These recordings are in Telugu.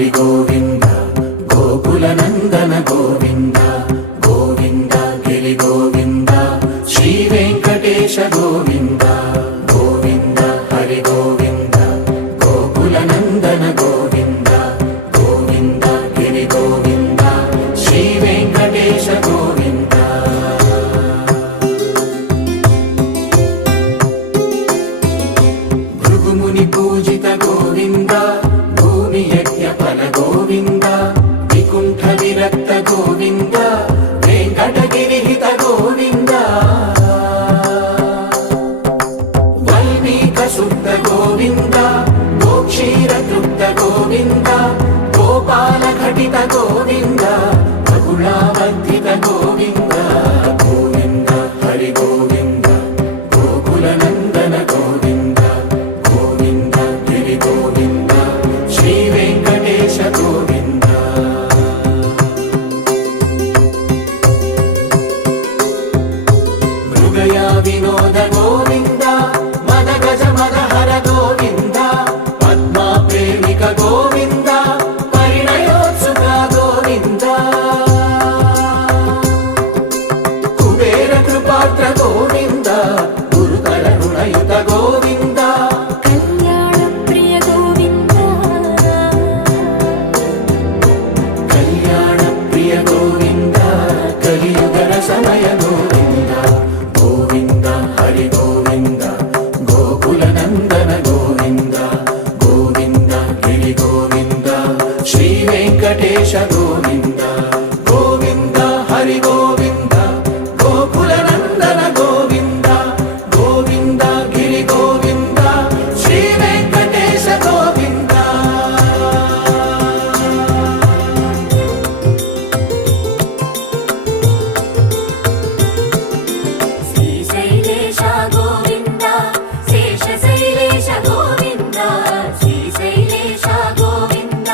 హరి గోవింద గోకుల నందన గోవింద గోవింద గిరి గోవింద శ్రీ వెంకటేశ గోవింద గోవింద హరి గోవింద గోకుల నందన గోవింద గోవింద గిరి గోవింద శ్రీ వెంకటేశ గోవింద భృగుముని పూజిత గోవింద భూమి యజ్ఞ ఫల గోవింద వికుంఠ విరక్త గోవింద వెంకటగిరిహిత గోవింద వల్మీక శుద్ధ గోవింద గోక్షీర తృప్త గోవింద గోపాల ఘటిత గోవింద బహుళావర్ధిత గోవింద గోవింద హరి గోవింద గోకుల నందన గోవింద గోవింద గిరి గోవింద శ్రీ వెంకటేశ గోవింద మృగయా వినోద గోవింద మద గజ మద హర గోవింద పద్మా ప్రేమిక గోవింద పరిణయోత్సుక గోవింద కుబేర కృపాత్ర గోవింద గురుతర రుణయుత గోవింద కళ్యాణ ప్రియ గోవింద కళ్యాణ ప్రియ గోవింద కలియుగర సమయ గోవింద గోవింద హరి గోవింద గోకుల నందన గోవింద గోవింద గిరి గోవింద శ్రీ వెంకటేశ గోవింద గోవింద హరి గోవింద గోకుల నందన గోవింద గోవింద గిరి గోవింద శ్రీ వెంకటేశ గోవింద శ్రీశైలేశ గోవింద శేషశైలేశ గోవింద శ్రీశైలేశ గోవింద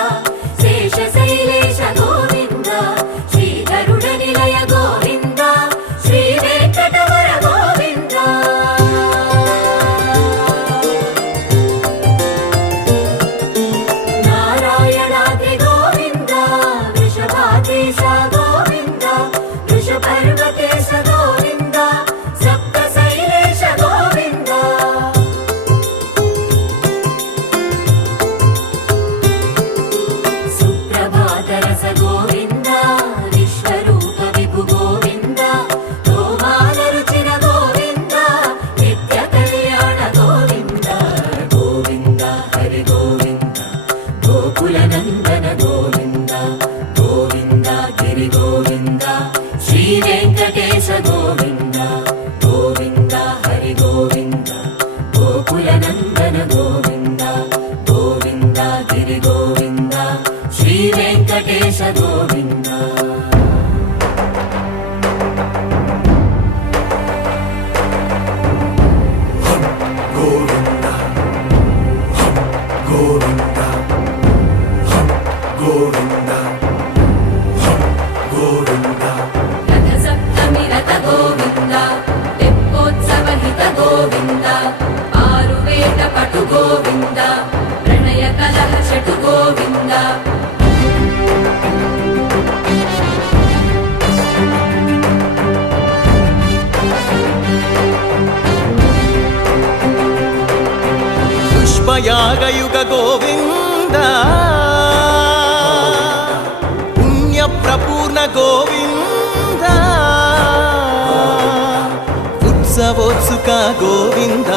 శేషశైలేశ గోవింద శ్రీ గరుడ నిలయ గోవింద శ్రీ వెంకటవర గోవింద నారాయణాద్రి గోవింద వృషభాద్రీశ గోవింద వృషపర్వతేశ గోవింద సప్తశైలేశ గోవింద సుప్రభాతరస గోవింద విశ్వరూప విభు గోవింద గోమాల రుచిర గోవింద నిత్య కళ్యాణ గోవింద గోవింద హరి గోవింద గోకుల నందన గోవింద గోవింద గిరి గోవింద శ్రీ వెంకటేశ గోవింద గోవింద హరి గోవింద గోకుల నందన గోవింద గోవింద గిరి గోవింద శ్రీ వెంకటేశ గోవింద గోవింద గోవింద గోవింద గోవింద రథ సప్తమి రథ గోవింద తెప్పోత్సవ హిత గోవింద ఆరువేద పటు గోవింద ప్రణయ కలహ షటు గోవింద పుష్పయాగయుగ గోవింద పుణ్య ప్రపూర్ణ గోవింద ఉత్సవోత్సుక గోవింద